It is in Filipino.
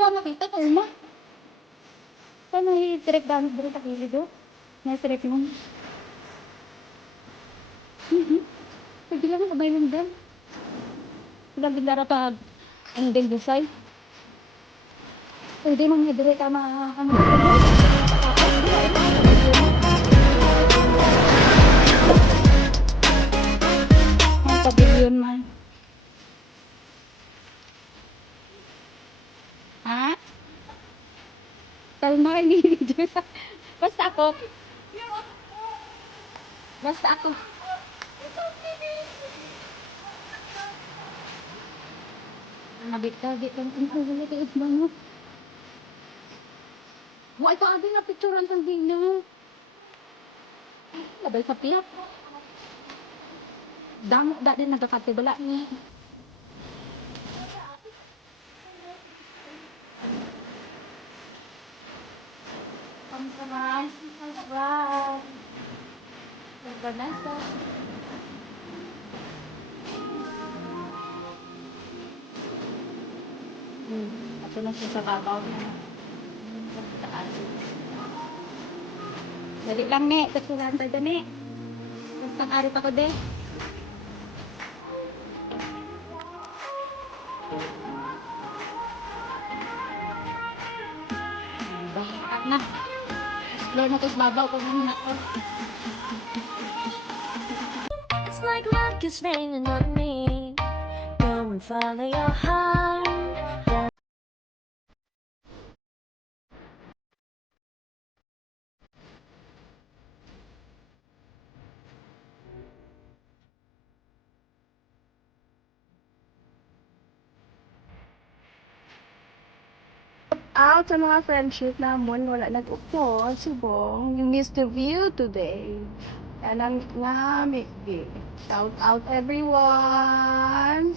Wala makita ko ma. Paano i-trip down dito sa kilid do? Na-trip mo. Sige lang sabay mo din. Ilang bindara pa ang din dusay. Pwede mong hidre ka ano ko mo. Ang pavilion man. Ha? Kalma ni Basta ako. Basta ako. Nabit-nabit ang pinagaliit mo. Wala pa din na picturean ng dino. Labay sa piyak. Damo da din nagkakate bala ni. Pangsaman, pangsaman. Pangsaman. Ato na siya sa kabaw niya. Taas. Dali lang, ne. Kasulan tayo, ne. Basta arip ako, de. Bahat na. Explore na ito sa babaw ko muna ako. It's like love is raining on me. Go and follow your heart. Out sa mga friendship namon, wala nag-upo, subong, you missed the view today. Kaya lang nga, shout out everyone!